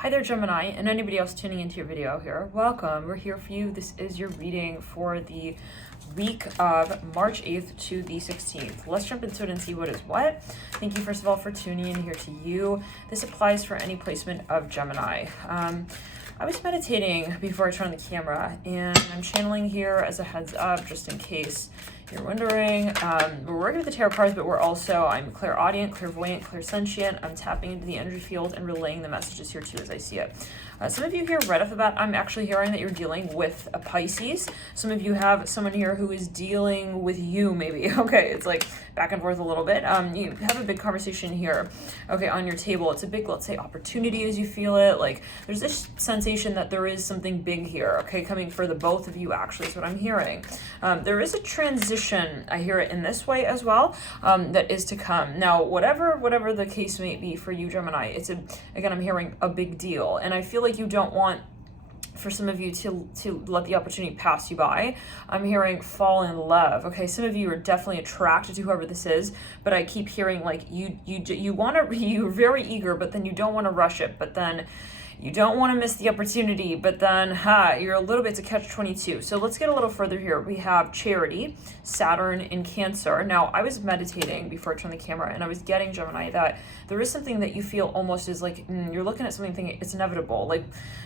Hi there, Gemini, and anybody else tuning into your video here. Welcome. We're here for you. This is your reading for the week of March 8th to the 16th. Let's jump into it and see what is what. Thank you, first of all, for tuning in here to you. This applies for any placement of Gemini. I was meditating before I turned on the camera, and I'm channeling here as a heads up, just in case you're wondering. We're working with the tarot cards, but I'm clairaudient, clairvoyant, clairsentient. I'm tapping into the energy field and relaying the messages here too as I see it. Some of you here right off the bat, I'm actually hearing that you're dealing with a Pisces. Some of you have someone here who is dealing with you, maybe. Okay, it's like back and forth a little bit. You have a big conversation here, okay, on your table. It's a big, let's say, opportunity as you feel it. Like there's this sensation that there is something big here, okay, coming for the both of you, actually, is what I'm hearing. There is a transition, I hear it in this way as well, that is to come. Now, whatever the case may be for you, Gemini, again, I'm hearing a big deal, and I feel like you don't want, for some of you, to let the opportunity pass you by. I'm hearing fall in love. Okay, some of you are definitely attracted to whoever this is, but I keep hearing like you're very eager, but then you don't want to rush it, but then you don't want to miss the opportunity, but then, you're a little bit to catch-22. So let's get a little further here. We have Charity, Saturn in Cancer. Now, I was meditating before I turned the camera, and I was getting, Gemini, that there is something that you feel almost is like, you're looking at something thinking it's inevitable. Like,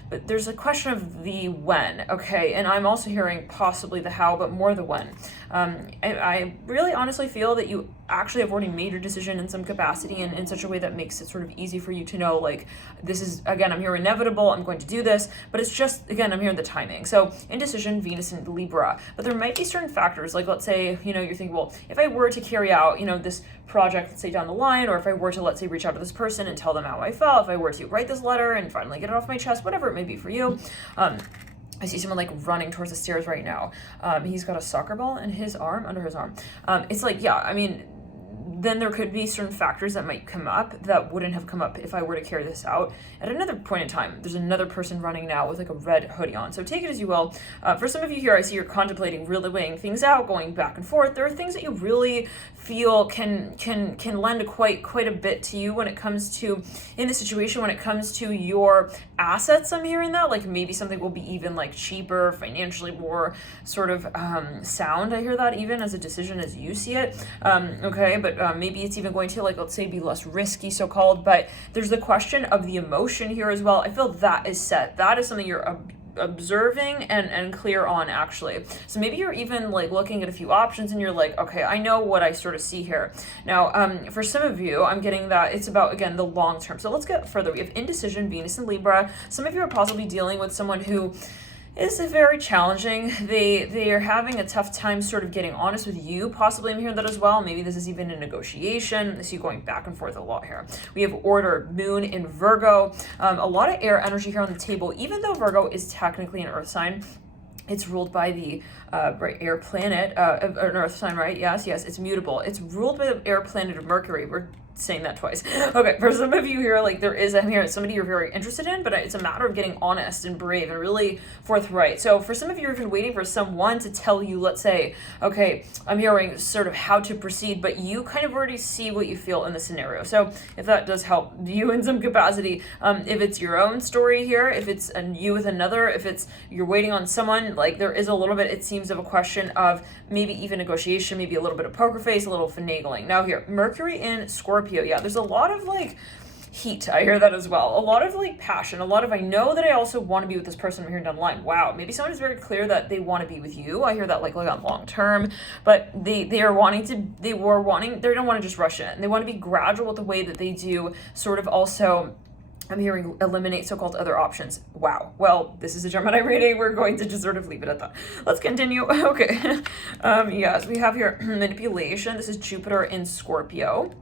but there's a question of the when, okay? And I'm also hearing possibly the how, but more the when. I really honestly feel that you actually have already made your decision in some capacity and in such a way that makes it sort of easy for you to know, like, this is, again, I'm hearing inevitable, I'm going to do this, but it's just, again, I'm hearing the timing. So indecision, Venus and Libra, but there might be certain factors, like let's say, you're thinking, well, if I were to carry out, this project, let's say down the line, or if I were to, let's say, reach out to this person and tell them how I felt, if I were to write this letter and finally get it off my chest, whatever it may be for you, I see someone like running towards the stairs right now. He's got a soccer ball in his arm, under his arm. It's like, yeah, I mean, then there could be certain factors that might come up that wouldn't have come up if I were to carry this out at another point in time. There's another person running now with like a red hoodie on. So take it as you will. For some of you here, I see you're contemplating, really weighing things out, going back and forth. There are things that you really feel can lend quite a bit to you when it comes to, in the situation, when it comes to your assets. I'm hearing that, like maybe something will be even like cheaper, financially more sort of sound. I hear that even as a decision as you see it. Okay, but maybe it's even going to, like, let's say, be less risky, so-called, but there's the question of the emotion here as well. I feel that is set. That is something you're observing and clear on, actually. So maybe you're even like looking at a few options and you're like, okay, I know what I sort of see here. Now, for some of you, I'm getting that it's about, again, the long term. So let's get further. We have indecision, Venus and Libra. Some of you are possibly dealing with someone who is very challenging. They are having a tough time sort of getting honest with you. Possibly I'm hearing that as well. Maybe this is even a negotiation. I see you going back and forth a lot here. We have order, moon in Virgo. A lot of air energy here on the table. Even though Virgo is technically an earth sign, it's ruled by the air planet, an earth sign, right? Yes, it's mutable. It's ruled by the air planet of Mercury. We're saying that twice. Okay, for some of you here, like I'm hearing somebody you're very interested in, but it's a matter of getting honest and brave and really forthright. So for some of you, you've been waiting for someone to tell you, let's say, okay, I'm hearing sort of how to proceed, but you kind of already see what you feel in the scenario. So if that does help you in some capacity, if it's your own story here, if it's you with another, if it's you're waiting on someone, like there is a little bit, it seems, of a question of maybe even negotiation, maybe a little bit of poker face, a little finagling. Now here, Mercury in Scorpio. Yeah, there's a lot of like heat. I hear that as well. A lot of like passion, a lot of, I know that I also want to be with this person I'm hearing down the line. Wow, maybe someone is very clear that they want to be with you. I hear that like on long term, but they don't want to just rush in. They want to be gradual with the way that they do sort of also, I'm hearing, eliminate so-called other options. Wow. Well, this is a Gemini reading. We're going to just sort of leave it at that. Let's continue. Okay. Yes, we have here manipulation. This is Jupiter in Scorpio.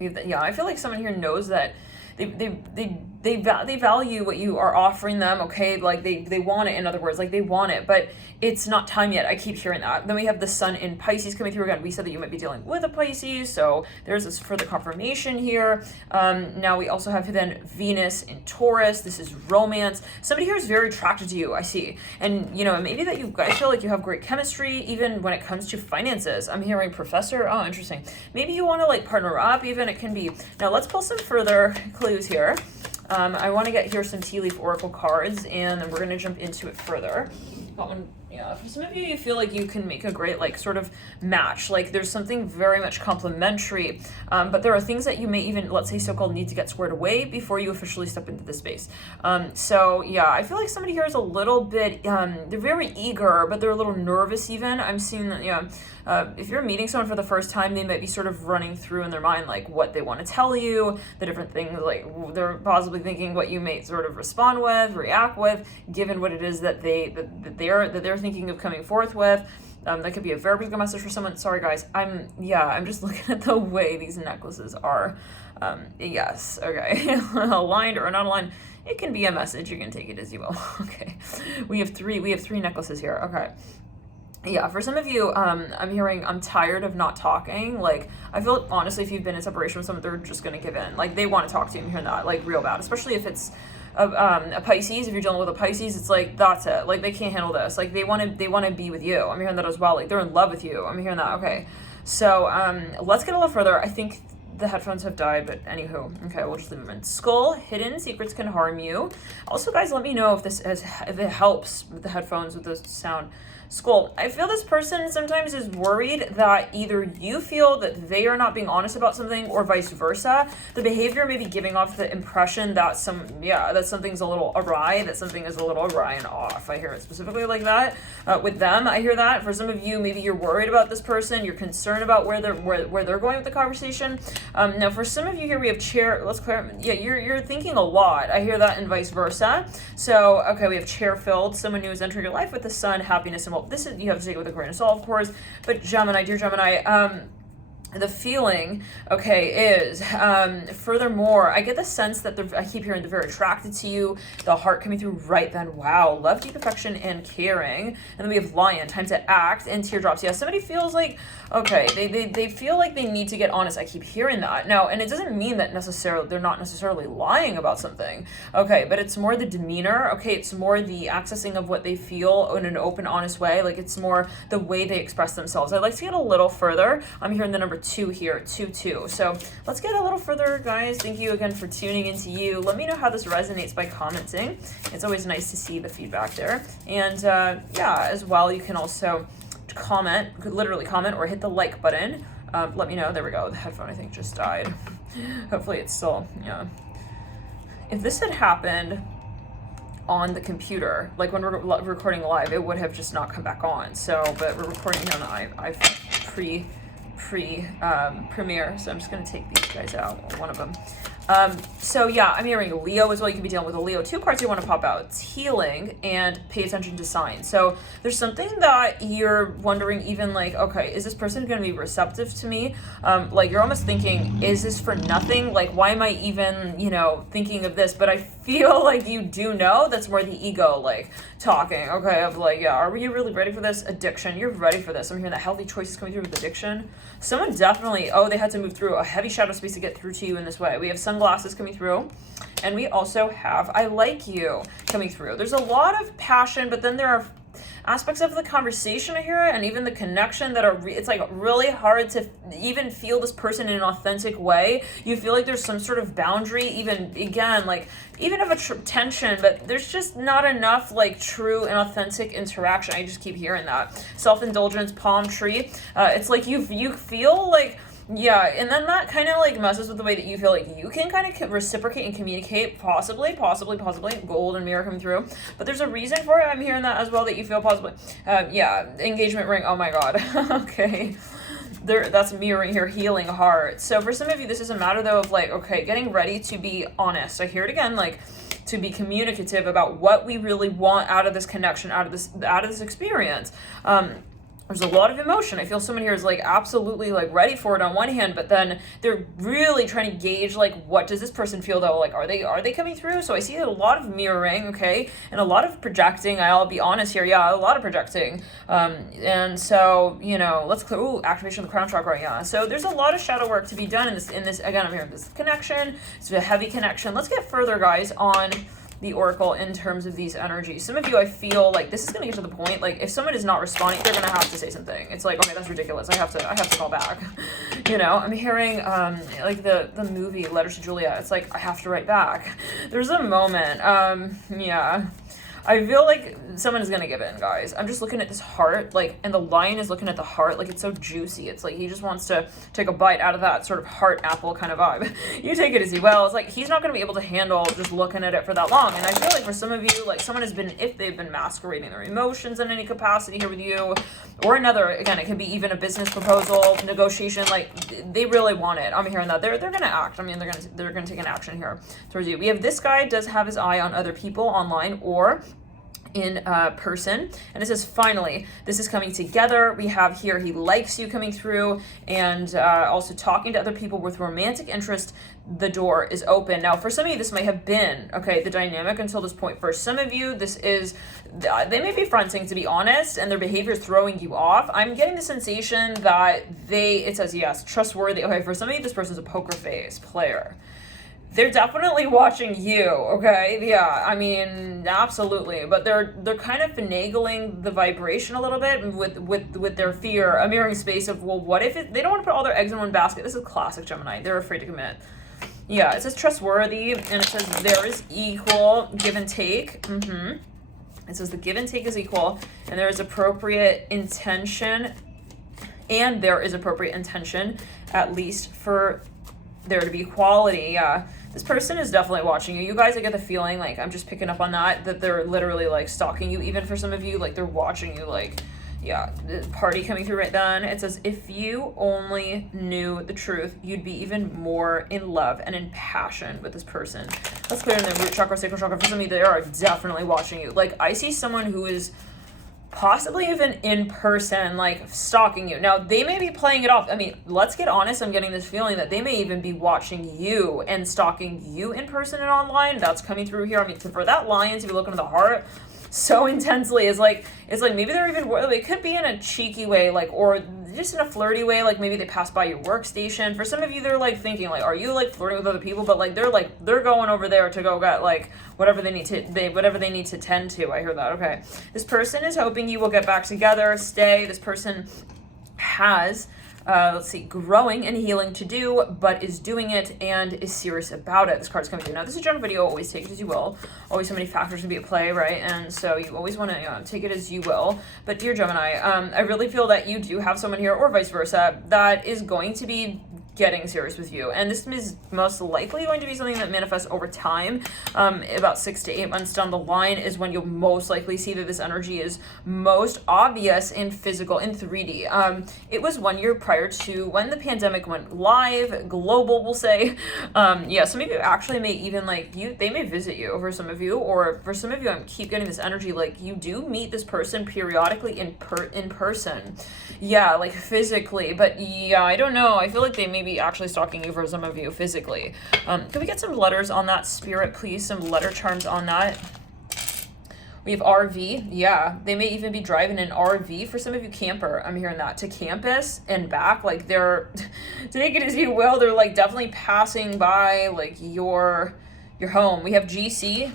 Yeah, I feel like someone here knows that they value what you are offering them, okay? Like they want it, in other words, like they want it, but it's not time yet. I keep hearing that. Then we have the sun in Pisces coming through again. We said that you might be dealing with a Pisces, so there's this further confirmation here. Now we also have then Venus in Taurus. This is romance. Somebody here is very attracted to you, I see. And maybe that you guys feel like you have great chemistry, even when it comes to finances. I'm hearing professor. Oh, interesting. Maybe you want to like partner up, even. It can be. Now let's pull some further clues here. I want to get here some tea leaf oracle cards, and then we're going to jump into it further. Got one. Yeah, for some of you, you feel like you can make a great, like, sort of match. Like, there's something very much complementary, but there are things that you may even, let's say, so-called need to get squared away before you officially step into this space. So, yeah, I feel like somebody here is a little bit, they're very eager, but they're a little nervous even. I'm seeing that, yeah, if you're meeting someone for the first time, they might be sort of running through in their mind, like, what they want to tell you, the different things, like, they're possibly thinking what you may sort of respond with, react with, given what it is that they're thinking of coming forth with. That could be a very big message for someone. Sorry guys, I'm just looking at the way these necklaces are. Yes, okay. Aligned or not aligned. It can be a message. You can take it as you will. Okay. We have three necklaces here. Okay. Yeah, for some of you, I'm hearing, I'm tired of not talking. Like, I feel, honestly, if you've been in separation with someone, they're just going to give in. Like, they want to talk to you. I'm hearing that, like, real bad. Especially if it's a Pisces. If you're dealing with a Pisces, it's like, that's it. Like, they can't handle this. Like, they want to be with you. I'm hearing that as well. Like, they're in love with you. I'm hearing that. Okay. So, let's get a little further. I think the headphones have died, but anywho, okay, we'll just leave them in. Skull, hidden secrets can harm you. Also, guys, let me know if if it helps with the headphones, with the sound. Skull, I feel this person sometimes is worried that either you feel that they are not being honest about something or vice versa. The behavior may be giving off the impression that that something's a little awry, that something is a little awry and off. I hear it specifically like that. With them, I hear that. For some of you, maybe you're worried about this person, you're concerned about where they're going with the conversation. Now, for some of you here, we have chair, let's clear, yeah, you're thinking a lot. I hear that and vice versa. So, okay, we have chair filled, someone new has entered your life with the sun, happiness, and this is, you have to take it with a grain of salt, of course, but Gemini, dear Gemini, the feeling, okay, is, furthermore, I get the sense that I keep hearing they're very attracted to you, the heart coming through right then, wow, love, deep affection, and caring, and then we have lion, time to act, and teardrops. Yeah, somebody feels like, okay, they feel like they need to get honest. I keep hearing that. Now, and it doesn't mean that they're not necessarily lying about something, okay, but it's more the demeanor, okay, it's more the accessing of what they feel in an open, honest way, like it's more the way they express themselves. I'd like to get a little further. I'm hearing the number 2 here, 2-2. So let's get a little further, guys. Thank you again for tuning into you. Let me know how this resonates by commenting. It's always nice to see the feedback there. And yeah, as well, you can also comment, literally comment, or hit the like button. Let me know. There we go. The headphone, I think, just died. Hopefully it's still, yeah. If this had happened on the computer, like when we're recording live, it would have just not come back on. So, but we're recording on the iPhone Premiere, so I'm just going to take these guys out, one of them. So yeah, I'm hearing Leo as well. You could be dealing with a Leo. 2 cards you want to pop out. It's healing and pay attention to signs. So there's something that you're wondering, even like, okay, is this person going to be receptive to me? Like you're almost thinking, is this for nothing? Like, why am I even, thinking of this? But I feel like you do know that's more the ego, like talking, okay, of like, yeah, are you really ready for this? Addiction, you're ready for this. I'm hearing that healthy choices coming through with addiction. Someone definitely, they had to move through a heavy shadow space to get through to you in this way. We have sunglasses coming through, and we also have I like you coming through. There's a lot of passion, but then there are aspects of the conversation I hear, and even the connection that are it's like really hard to even feel this person in an authentic way. You feel like there's some sort of boundary, even again, like even of a tension, but there's just not enough like true and authentic interaction. I just keep hearing that. Self-indulgence, palm tree. It's like you feel like, yeah, and then that kind of like messes with the way that you feel like you can kind of reciprocate and communicate, possibly, golden mirror coming through. But there's a reason for it. I'm hearing that as well, that you feel possibly, yeah, engagement ring, oh my God, okay. That's mirroring here, healing heart. So for some of you, this is a matter though of like, okay, getting ready to be honest. I hear it again, like to be communicative about what we really want out of this connection, out of this experience. There's a lot of emotion. I feel someone here is like absolutely like ready for it on one hand, but then they're really trying to gauge like, what does this person feel though? Like, are they coming through? So I see a lot of mirroring, okay, and a lot of projecting. I'll be honest here, yeah, a lot of projecting. And so let's clear. Activation of the crown chakra, yeah. So there's a lot of shadow work to be done in this. Again, I'm hearing this connection. It's a heavy connection. Let's get further, guys, on the oracle in terms of these energies. Some of you, I feel like this is going to get to the point, like if someone is not responding, they're going to have to say something. It's like, okay, that's ridiculous. I have to call back. You know, I'm hearing like the movie Letters to Julia. It's like, I have to write back. There's a moment. Yeah. I feel like someone is going to give in, guys. I'm just looking at this heart, like, and the lion is looking at the heart, like, it's so juicy. It's like he just wants to take a bite out of that sort of heart apple kind of vibe. You take it as you will. It's like he's not going to be able to handle just looking at it for that long. And I feel like for some of you, like, someone has been, if they've been masquerading their emotions in any capacity here with you, or another, again, it could be even a business proposal, negotiation, like, they really want it. I'm hearing that. They're going to act. I mean, they're going to take an action here towards you. We have this guy does have his eye on other people online or in person, and it says finally this is coming together. We have here he likes you coming through, and also talking to other people with romantic interest. The door is open. Now for some of you this may have been the dynamic until this point. For some of you this is they may be fronting, to be honest, and their behavior is throwing you off. I'm getting the sensation that it says yes, trustworthy. Okay, for some of you this person's a poker face player. They're definitely watching you, okay? Yeah, I mean, absolutely. But they're kind of finagling the vibration a little bit with their fear. I'm hearing space of, well, what if they don't want to put all their eggs in one basket? This is classic Gemini. They're afraid to commit. Yeah, it says trustworthy, and it says there is equal give and take. It says the give and take is equal, and there is appropriate intention, at least for there to be equality. Yeah. This person is definitely watching you. You guys, I get the feeling, like, I'm just picking up on that they're literally, like, stalking you. Even for some of you, like, they're watching you, like, yeah, the party coming through right then. It says, if you only knew the truth, you'd be even more in love and in passion with this person. Let's clear in the root chakra, sacral chakra. For some of you, they are definitely watching you. Like, I see someone who is possibly even in person, like, stalking you. Now, they may be playing it off. I mean, let's get honest. I'm getting this feeling that they may even be watching you and stalking you in person and online. That's coming through here. I mean, for that lion to be looking at the heart so intensely is like, it's like maybe they're even, it could be in a cheeky way, like, or just in a flirty way, like maybe they pass by your workstation. For some of you, they're like thinking, like, are you like flirting with other people? But like they're going over there to go get like whatever they need to tend to. I hear that. Okay, this person is hoping you will get back together, stay. This person has growing and healing to do, but is doing it and is serious about it. This card's coming through. Now, this is a general video. Always take it as you will. Always so many factors can be at play, right? And so you always want to take it as you will. But dear Gemini, I really feel that you do have someone here, or vice versa, that is going to be getting serious with you, and this is most likely going to be something that manifests over time. About 6 to 8 months down the line is when you'll most likely see that this energy is most obvious and physical in 3D. It was 1 year prior to when the pandemic went live, global, we'll say. Yeah, some of you actually may even they may visit you for some of you, or for some of you, I keep getting this energy like you do meet this person periodically in person. Yeah, like physically, but yeah, I don't know. I feel like they may be actually stalking you for some of you physically. Can we get some letters on that, Spirit, please? Some letter charms on that. We have RV. Yeah, they may even be driving an RV. For some of you, camper. I'm hearing that. To campus and back. Like they're, take it as you will, they're like definitely passing by like your home. We have GC.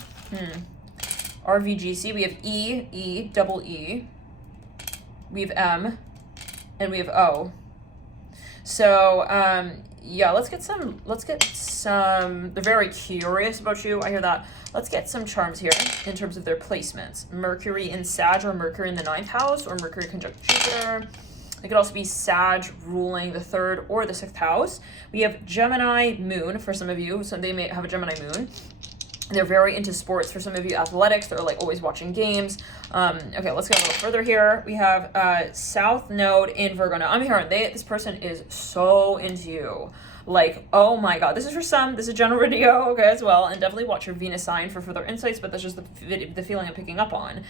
RV, GC. We have E, double E. We have M. And we have O. So, yeah, let's get some, they're very curious about you. I hear that. Let's get some charms here in terms of their placements. Mercury in Sag, or Mercury in the 9th house, or Mercury conjunct Jupiter. It could also be Sag ruling the 3rd or the 6th house. We have Gemini moon for some of you. So they may have a Gemini moon. They're very into sports. For some of you, athletics. They're like always watching games. Okay, let's go a little further here. We have South Node in Virgo. Now, I'm hearing this person is so into you. Like, oh my God, this is for some. This is a general video, okay, as well. And definitely watch your Venus sign for further insights, but that's just the feeling I'm picking up on.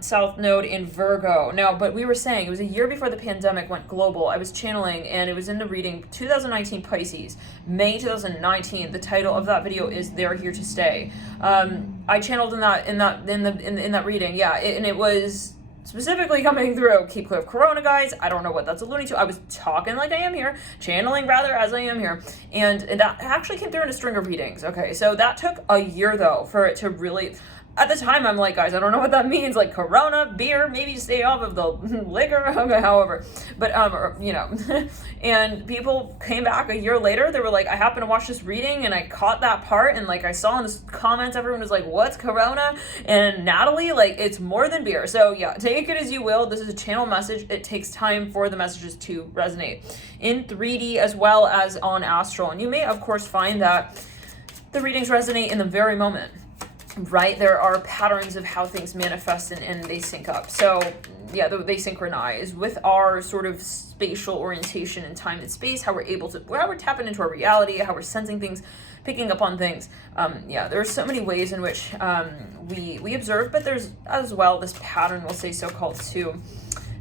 South Node in Virgo. Now, but we were saying it was a year before the pandemic went global. I was channeling, and it was in the reading 2019 Pisces, May 2019. The title of that video is "They're Here to Stay." I channeled in that reading, yeah, and it was specifically coming through. Keep clear of Corona, guys. I don't know what that's alluding to. I was talking like I am here, channeling rather as I am here, and that actually came through in a string of readings. Okay, so that took a year though for it to really. At the time, I'm like, guys, I don't know what that means. Like Corona, beer, maybe stay off of the liquor, okay, however. But, you know, and people came back a year later. They were like, I happened to watch this reading and I caught that part. And like I saw in the comments, everyone was like, what's Corona? And Natalie, like, it's more than beer. So yeah, take it as you will. This is a channel message. It takes time for the messages to resonate in 3D as well as on astral. And you may, of course, find that the readings resonate in the very moment. Right, there are patterns of how things manifest and they sync up. So yeah, they synchronize with our sort of spatial orientation in time and space, how we're tapping into our reality, how we're sensing things, picking up on things. Yeah, there's so many ways in which we observe, but there's as well this pattern, we'll say so-called, to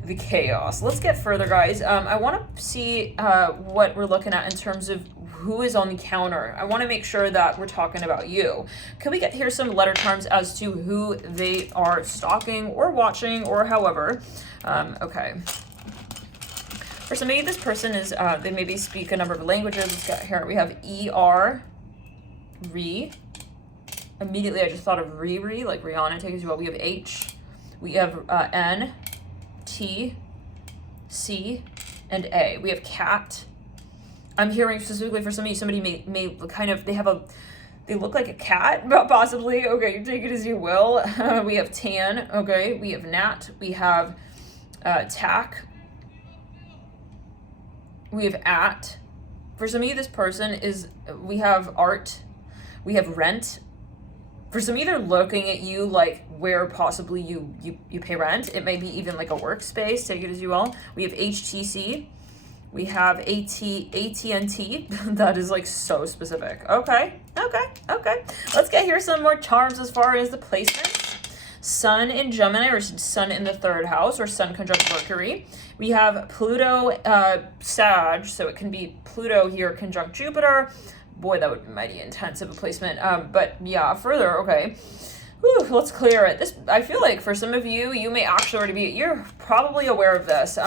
the chaos. Let's get further, guys. I want to see what we're looking at in terms of who is on the counter. I want to make sure that we're talking about you. Can we get here some letter charms as to who they are stalking or watching or however? Okay. For somebody, this person is, they maybe speak a number of languages. Let's get here. We have E-R, Re. Immediately, I just thought of Riri, like Rihanna, take it as well. We have H. We have N, T, C, and A. We have cat. I'm hearing specifically for somebody may kind of, they look like a cat, possibly. Okay, you take it as you will. We have tan, okay. We have nat. We have tack. We have at. For some of you, this person is, we have art. We have rent. For some of you, they're looking at you like where possibly you pay rent. It may be even like a workspace, take it as you will. We have HTC. We have AT&T. That is like so specific. Okay. Let's get here some more charms as far as the placements. Sun in Gemini, or Sun in the third house, or Sun conjunct Mercury. We have Pluto, Sag, so it can be Pluto here conjunct Jupiter. Boy, that would be mighty intense of a placement. But yeah, further, okay. Whew, let's clear it. I feel like for some of you, you may actually already you're probably aware of this.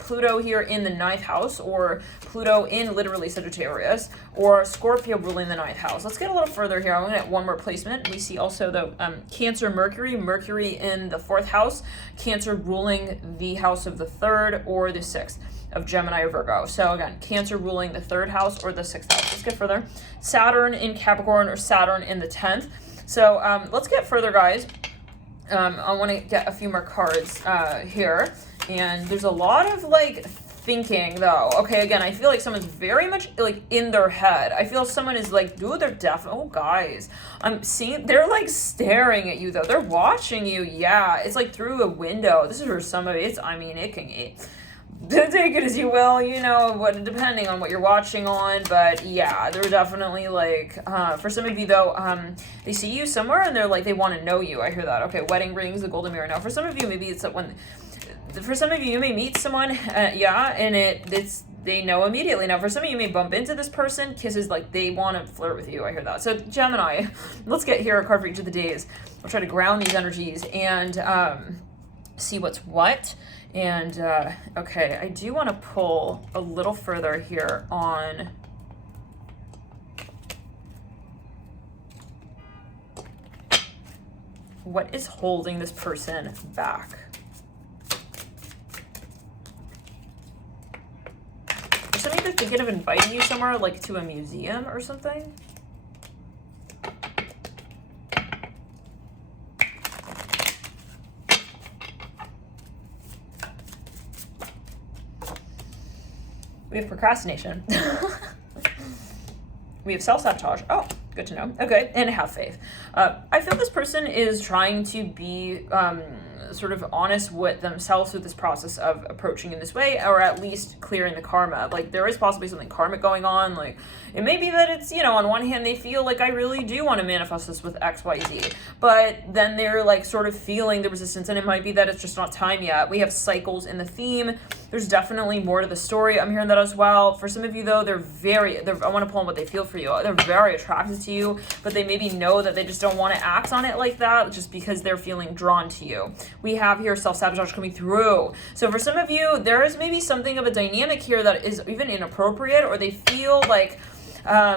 Pluto here in the 9th house, or Pluto in literally Sagittarius, or Scorpio ruling the 9th house. Let's get a little further here. I'm going to get one more placement. We see also the Cancer Mercury in the 4th house, Cancer ruling the house of the 3rd or the 6th of Gemini or Virgo. So again, Cancer ruling the 3rd house or the 6th house. Let's get further. Saturn in Capricorn, or Saturn in the 10th. So let's get further, guys. I want to get a few more cards here. And there's a lot of like thinking though. Okay, again, I feel like someone's very much like in their head. I feel someone is like, dude, they're definitely, oh guys, I'm seeing, they're like staring at you though. They're watching you. Yeah, it's like through a window. This is for some of it. It can take it as you will, you know, what, depending on what you're watching on. But yeah, they're definitely like, for some of you though, they see you somewhere and they're like, they want to know you. I hear that. Okay, wedding rings, the golden mirror. Now for some of you, maybe it's for some of you, you may meet someone, yeah, and they know immediately. Now for some of you, may bump into this person, kisses, like they want to flirt with you. I hear that. So Gemini, let's get here a card for each of the days. I'll try to ground these energies and see what's what. And, okay, I do want to pull a little further here on what is holding this person back. Is somebody either thinking of inviting you somewhere, like to a museum or something? We have procrastination. We have self-sabotage. Oh, good to know. Okay, and have faith. I feel this person is trying to be sort of honest with themselves through this process of approaching in this way, or at least clearing the karma. Like there is possibly something karmic going on. Like it may be that it's, you know, on one hand they feel like I really do want to manifest this with X, Y, Z, but then they're like sort of feeling the resistance, and it might be that it's just not time yet. We have cycles in the theme. There's definitely more to the story. I'm hearing that as well. For some of you though, I want to pull on what they feel for you. They're very attracted to to you, but they maybe know that they just don't want to act on it like that just because they're feeling drawn to you. We have here self-sabotage coming through. So for some of you, there is maybe something of a dynamic here that is even inappropriate, or they feel like, for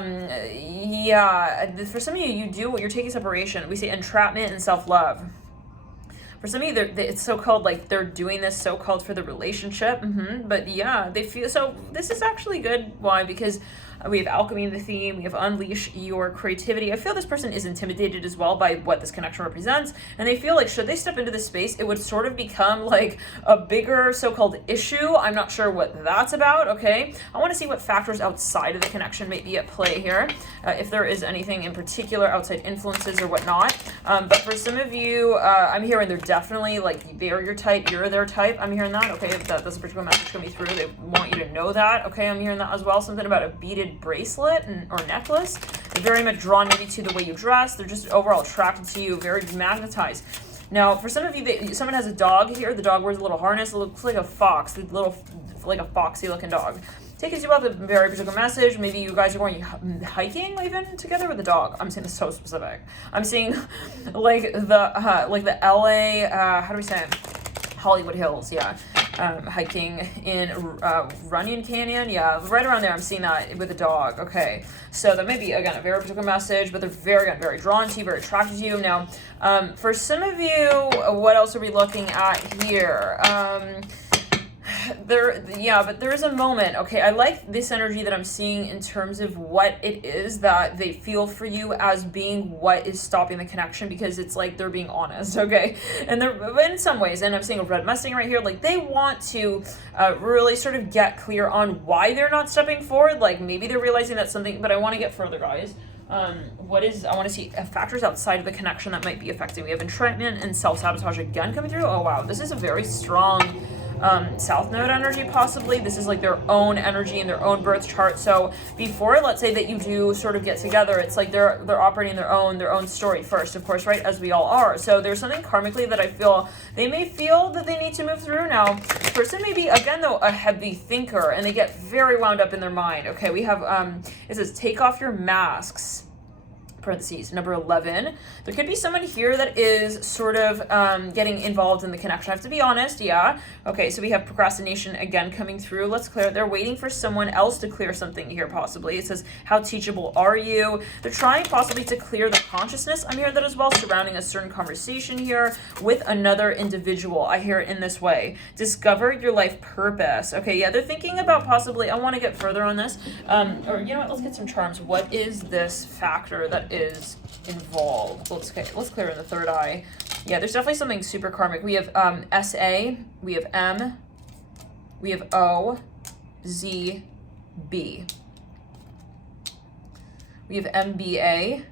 some of you, you're taking separation. We say entrapment and self-love. For some of you, it's so-called like they're doing this so-called for the relationship. But yeah, they feel, so this is actually good. Why? Because we have alchemy in the theme. We have unleash your creativity. I feel this person is intimidated as well by what this connection represents. And they feel like should they step into this space, it would sort of become like a bigger so-called issue. I'm not sure what that's about, okay? I want to see what factors outside of the connection may be at play here. If there is anything in particular, outside influences or whatnot. But for some of you, I'm hearing they're definitely like, they're your type, you're their type. I'm hearing that, okay? If that's a particular message coming through, they want you to know that, okay? I'm hearing that as well. Something about a beaded bracelet or necklace. They're very much drawn maybe to the way you dress. They're just overall attracted to you, very magnetized. Now, for some of you, someone has a dog here. The dog wears a little harness. It looks like a fox, like a foxy looking dog. Take us about the very particular message. Maybe you guys are going hiking even together with the dog. I'm saying this so specific. I'm seeing like the LA, how do we say it? Hollywood Hills, yeah. Hiking in Runyon Canyon, yeah, right around there. I'm seeing that with a dog. Okay, so that may be again a very particular message, but they're very drawn to you, very attracted to you. Now, for some of you, what else are we looking at here? But there is a moment, okay? I like this energy that I'm seeing in terms of what it is that they feel for you as being what is stopping the connection, because it's like they're being honest, okay? And they're in some ways, and I'm seeing a red Mustang right here, like they want to really sort of get clear on why they're not stepping forward. Like maybe they're realizing that's something, but I want to get further, guys. I want to see factors outside of the connection that might be affecting. We have entrapment and self-sabotage again coming through. Oh wow, this is a very strong South Node energy possibly. This is like their own energy in their own birth chart. So before, let's say that you do sort of get together, it's like they're operating their own story first, of course, right? As we all are. So there's something karmically that I feel they may feel that they need to move through. Now, person may be, again though, a heavy thinker, and they get very wound up in their mind. Okay, we have it says take off your masks. Parentheses, number 11. There could be someone here that is sort of getting involved in the connection. I have to be honest, yeah. Okay, so we have procrastination again coming through. Let's clear it. They're waiting for someone else to clear something here possibly. It says, how teachable are you? They're trying possibly to clear the consciousness. I'm hearing that as well, surrounding a certain conversation here with another individual. I hear it in this way. Discover your life purpose. Okay, yeah, they're thinking about possibly, I want to get further on this. Or you know what, let's get some charms. What is this factor that is involved? Let's clear in the third eye. Yeah, there's definitely something super karmic. We have SA, we have M, we have O, Z, B. We have MBA.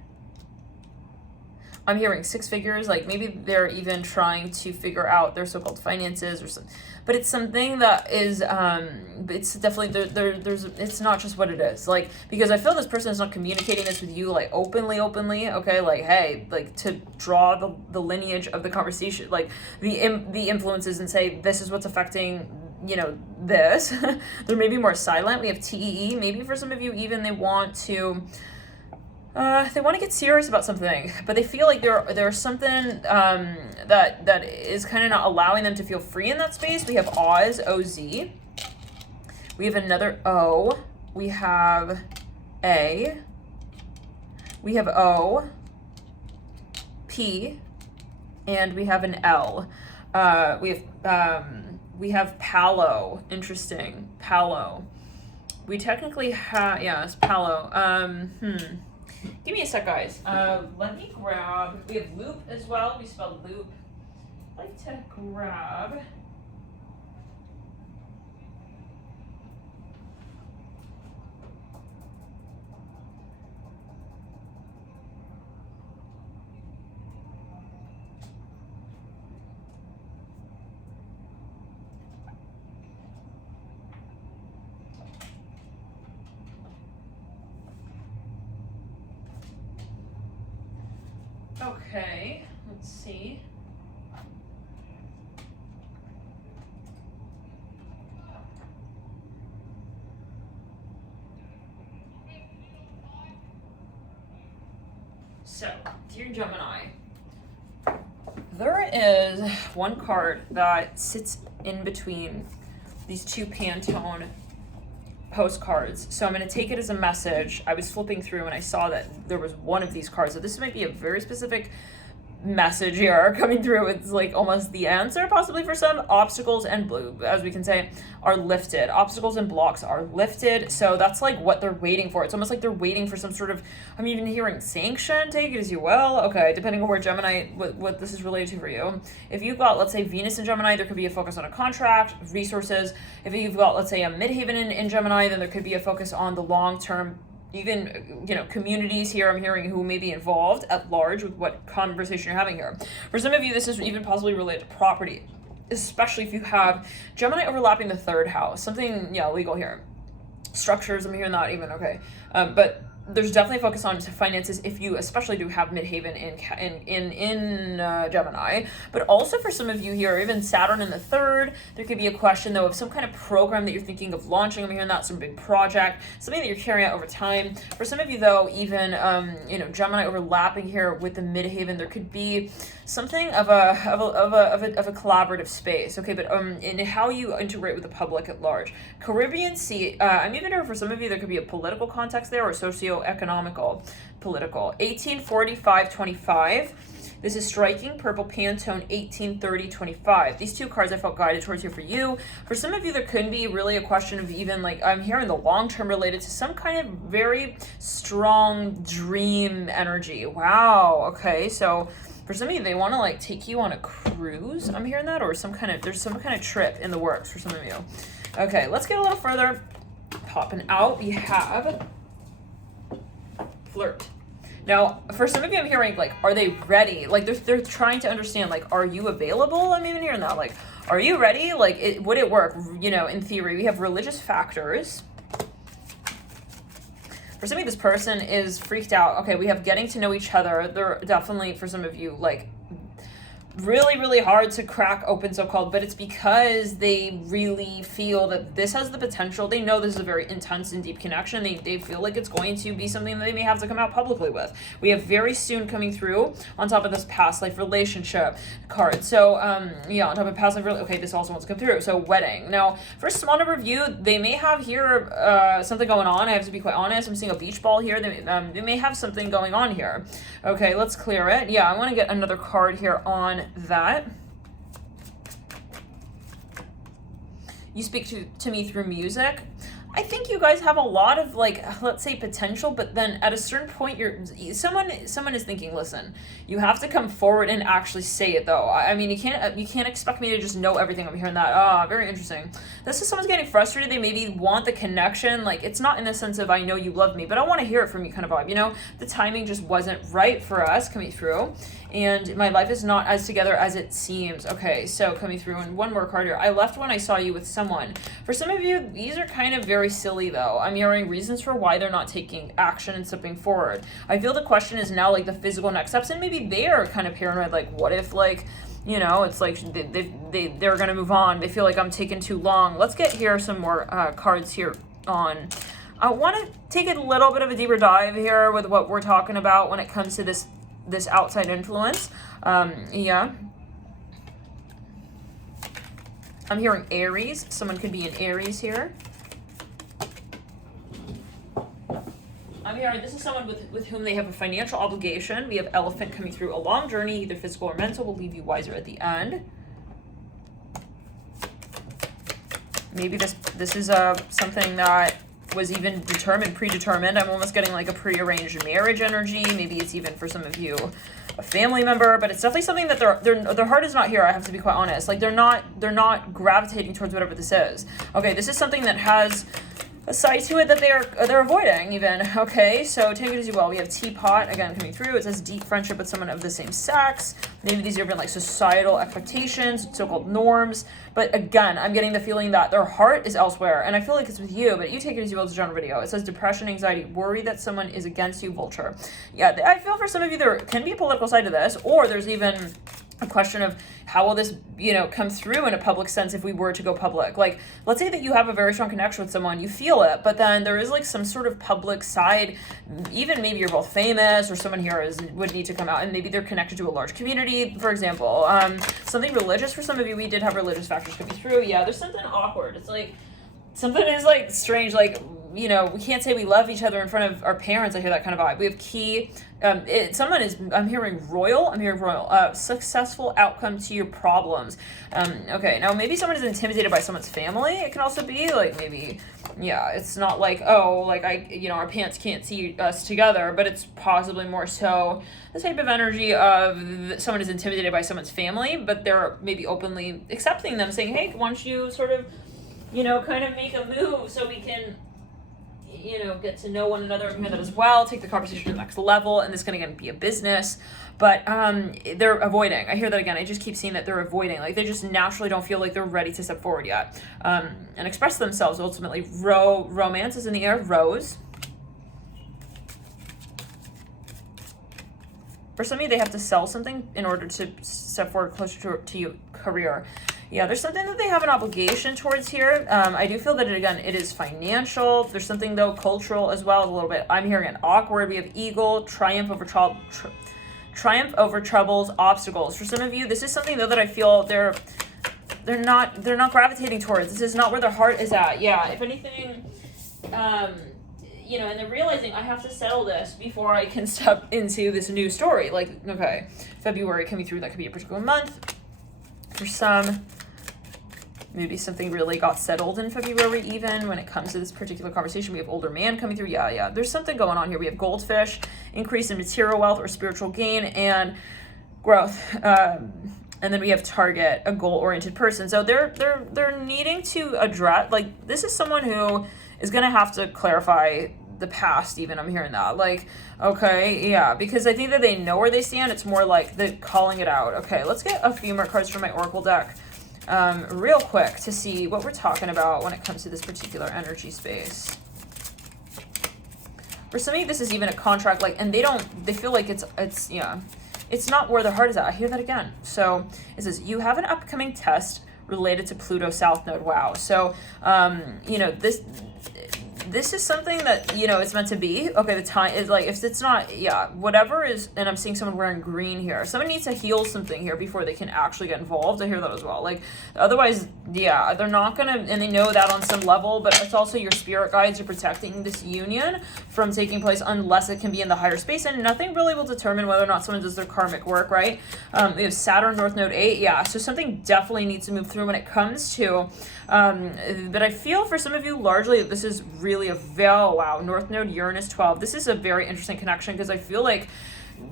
I'm hearing six figures, like maybe they're even trying to figure out their so-called finances or something. But it's something that is, it's definitely, there's, it's not just what it is. Like, because I feel this person is not communicating this with you, like, openly, okay? Like, hey, like, to draw the lineage of the conversation, like, the influences and say, this is what's affecting, you know, this. They're maybe more silent. We have TEE. Maybe for some of you, even they want to get serious about something, but they feel like there's something that is kind of not allowing them to feel free in that space. We have Oz, O-Z. We have another O. We have A. We have O, P, and we have an L. We have Palo. Interesting. Palo. We technically have, yeah, it's Palo. Give me a sec, guys. Let me grab, we have loop as well. We spelled loop. I'd like to grab, okay, let's see. So, dear Gemini, there is one card that sits in between these two Pantone postcards. So I'm going to take it as a message. I was flipping through and I saw that there was one of these cards. So this might be a very specific message here coming through. It's like almost the answer possibly for some. Obstacles and blue, as we can say, are lifted. Obstacles and blocks are lifted. So that's like what they're waiting for. It's almost like they're waiting for some sort of, I'm even hearing sanction. Take it as you will. Okay, depending on where Gemini, what this is related to for you. If you've got, let's say, Venus in Gemini, there could be a focus on a contract, resources. If you've got, let's say, a Midheaven in Gemini, then there could be a focus on the long-term, even, you know, communities here I'm hearing who may be involved at large with what conversation you're having here. For some of you, this is even possibly related to property, especially if you have Gemini overlapping the third house, something, yeah, legal here. Structures, I'm hearing that even, okay. But there's definitely a focus on finances if you especially do have Midheaven in Gemini. But also for some of you here, even Saturn in the third, there could be a question though of some kind of program that you're thinking of launching. I'm hearing that, some big project, something that you're carrying out over time. For some of you though, even you know, Gemini overlapping here with the Midheaven, there could be something of a collaborative space. Okay, but in how you integrate with the public at large. Caribbean Sea, I'm even here for some of you, there could be a political context there or socio-economical, political. 1845-25. This is striking purple Pantone 1830-25. These two cards I felt guided towards here for you. For some of you, there could be really a question of even like, I'm hearing the long term related to some kind of very strong dream energy. Wow. Okay. So for some of you, they want to like take you on a cruise. I'm hearing that, or some kind of, there's some kind of trip in the works for some of you. Okay. Let's get a little further. Popping out, we have flirt. Now, for some of you, I'm hearing like, are they ready? Like they're trying to understand, like, are you available? I'm even hearing that, like, are you ready? Like, would it work? You know, in theory, we have religious factors. For some of you, this person is freaked out. Okay, we have getting to know each other. They're definitely, for some of you, like, really hard to crack open, so-called, but it's because they really feel that this has the potential. They know this is a very intense and deep connection. They feel like it's going to be something that they may have to come out publicly with. We have very soon coming through on top of this past life relationship card. So yeah, on top of past life, okay, this also wants to come through. So wedding. Now, for a small number of you, they may have here something going on. I have to be quite honest. I'm seeing a beach ball here. They may have something going on here. Okay, let's clear it. Yeah, I want to get another card here on that. You speak to me through music. I think you guys have a lot of, like, let's say potential, but then at a certain point, someone is thinking, listen, you have to come forward and actually say it though. I mean, you can't expect me to just know everything. I'm hearing that. Very interesting. This is someone's getting frustrated. They maybe want the connection. Like, it's not in the sense of I know you love me, but I want to hear it from you kind of vibe. You know, the timing just wasn't right for us coming through, and my life is not as together as it seems. Okay, so coming through, and one more card here. I left when I saw you with someone. For some of you, these are kind of very silly though. I'm hearing reasons for why they're not taking action and stepping forward. I feel the question is now like the physical next steps, and maybe they are kind of paranoid, like what if, like, you know, it's like they're gonna move on. They feel like I'm taking too long. Let's get here some more cards here on. I want to take a little bit of a deeper dive here with what we're talking about when it comes to this outside influence. Yeah, I'm hearing Aries. Someone could be an Aries here. I'm hearing this is someone with whom they have a financial obligation. We have Elephant coming through. A long journey, either physical or mental, will leave you wiser at the end. Maybe this is something that was even predetermined. I'm almost getting like a prearranged marriage energy. Maybe it's even for some of you a family member, but it's definitely something that their heart is not here. I have to be quite honest. Like they're not gravitating towards whatever this is. Okay, this is something that has a side to it that they're avoiding even. Okay, so take it as you will. We have Teapot again coming through. It says deep friendship with someone of the same sex. Maybe these are even like societal expectations, so-called norms. But again, I'm getting the feeling that their heart is elsewhere, and I feel like it's with you, but you take it as you will. It's a general video. It says depression, anxiety, worry that someone is against you, vulture. Yeah, I feel for some of you there can be a political side to this, or there's even a question of how will this, come through in a public sense if we were to go public. Like, let's say that you have a very strong connection with someone, you feel it, but then there is like some sort of public side, even maybe you're both famous or someone here would need to come out, and maybe they're connected to a large community, for example. Something religious for some of you, we did have religious factors coming through. Yeah, there's something awkward. It's like, something is like strange, like, we can't say we love each other in front of our parents. I hear that kind of vibe. We have key. I'm hearing royal. Successful outcome to your problems. Okay, now maybe someone is intimidated by someone's family. It can also be like maybe, it's not like, our parents can't see us together, but it's possibly more so the type of energy of someone is intimidated by someone's family, but they're maybe openly accepting them, saying, hey, why don't you sort of, kind of make a move so we can, get to know one another and that as well, take the conversation to the next level, and this can again be a business, but they're avoiding. I hear that again. I just keep seeing that they're avoiding. Like, they just naturally don't feel like they're ready to step forward yet and express themselves. Ultimately, romance is in the air. Rose. For some of you, they have to sell something in order to step forward closer to your career. Yeah, there's something that they have an obligation towards here. I do feel that, it is financial. There's something, though, cultural as well, a little bit. I'm hearing an awkward. We have eagle, triumph over troubles, obstacles. For some of you, this is something, though, that I feel they're not gravitating towards. This is not where their heart is at. Yeah, if anything, and they're realizing I have to settle this before I can step into this new story. Like, okay, February coming through, that could be a particular month. For some, maybe something really got settled in February even when it comes to this particular conversation. We have older man coming through. Yeah. There's something going on here. We have goldfish, increase in material wealth or spiritual gain, and growth. And then we have target, a goal-oriented person. So they're needing to address, like, this is someone who is going to have to clarify the past even. I'm hearing that, like, okay, yeah, because I think that they know where they stand. It's more like the calling it out. Okay, let's get a few more cards from my oracle deck real quick to see what we're talking about when it comes to this particular energy space. For some of you, this is even a contract, like, and they feel like it's not where their heart is at. I hear that again. So it says you have an upcoming test related to Pluto South Node. Wow. So this is something that, it's meant to be. Okay, the time is like, if it's not, whatever is, and I'm seeing someone wearing green here. Someone needs to heal something here before they can actually get involved. I hear that as well. Like, otherwise, they're not gonna, and they know that on some level, but it's also your spirit guides are protecting this union from taking place unless it can be in the higher space, and nothing really will determine whether or not someone does their karmic work, right? We have Saturn, North Node 8, so something definitely needs to move through when it comes to, but I feel for some of you, largely, this is really North Node, Uranus 12. This is a very interesting connection because I feel like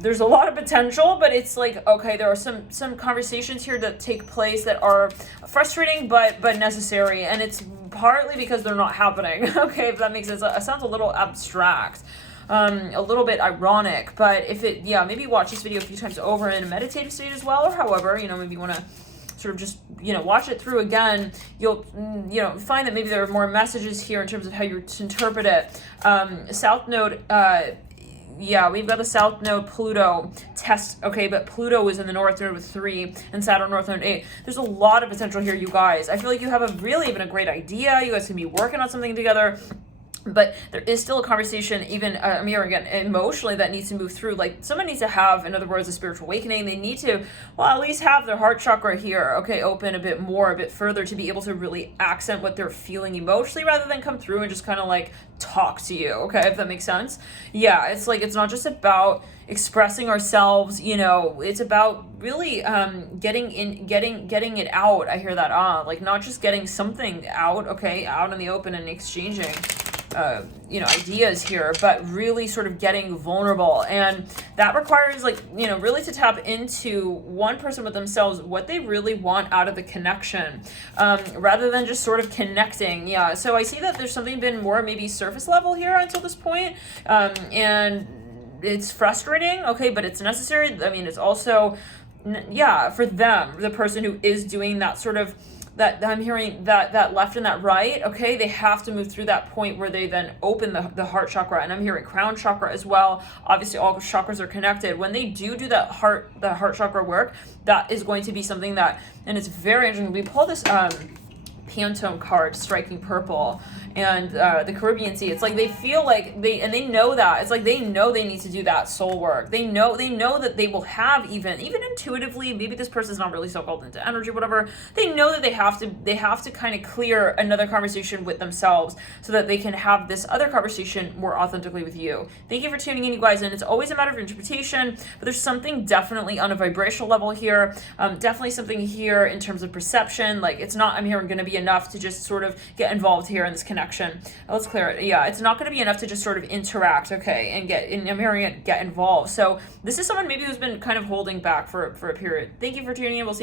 there's a lot of potential, but it's like, okay, there are some conversations here that take place that are frustrating but necessary, and it's partly because they're not happening. Okay, if that makes sense. It sounds a little abstract, a little bit ironic, but if it, maybe watch this video a few times over in a meditative state as well, or however, maybe you want to sort of just, watch it through again, you'll, find that maybe there are more messages here in terms of how you interpret it. South Node, we've got the South Node Pluto test, okay, but Pluto is in the North Node with 3 and Saturn North Node 8. There's a lot of potential here, you guys. I feel like you have even a great idea. You guys can be working on something together. But there is still a conversation, even, again, emotionally, that needs to move through. Like, someone needs to have, in other words, a spiritual awakening. They need to, at least have their heart chakra here, okay, open a bit more, a bit further, to be able to really accent what they're feeling emotionally, rather than come through and just kind of, like, talk to you, okay, if that makes sense. Yeah, it's like, it's not just about expressing ourselves, it's about really getting it out. I hear that, like, not just getting something out, okay, out in the open and exchanging ideas here, but really sort of getting vulnerable. And that requires, like, really to tap into one person with themselves, what they really want out of the connection, rather than just sort of connecting. Yeah, so I see that there's something been more maybe surface level here until this point, and it's frustrating, okay, but it's necessary. I mean, it's also, for them, the person who is doing that sort of that I'm hearing that left and that right, okay, they have to move through that point where they then open the heart chakra. And I'm hearing crown chakra as well. Obviously all chakras are connected. When they do that heart chakra work, that is going to be something that, and it's very interesting. We pull this Pantone card, striking purple, and the Caribbean Sea. It's like they feel like they know that. It's like they know they need to do that soul work. They know that they will have even intuitively, maybe this person's not really so called into energy, whatever. They know that they have to kind of clear another conversation with themselves so that they can have this other conversation more authentically with you. Thank you for tuning in, you guys. And it's always a matter of interpretation, but there's something definitely on a vibrational level here. Definitely something here in terms of perception. Like it's not, I'm hearing, going to be enough to just sort of get involved here in this connection. Let's clear it. Yeah, it's not going to be enough to just sort of interact, okay, and I'm hearing it get involved. So this is someone maybe who's been kind of holding back for a period. Thank you for tuning in. We'll see you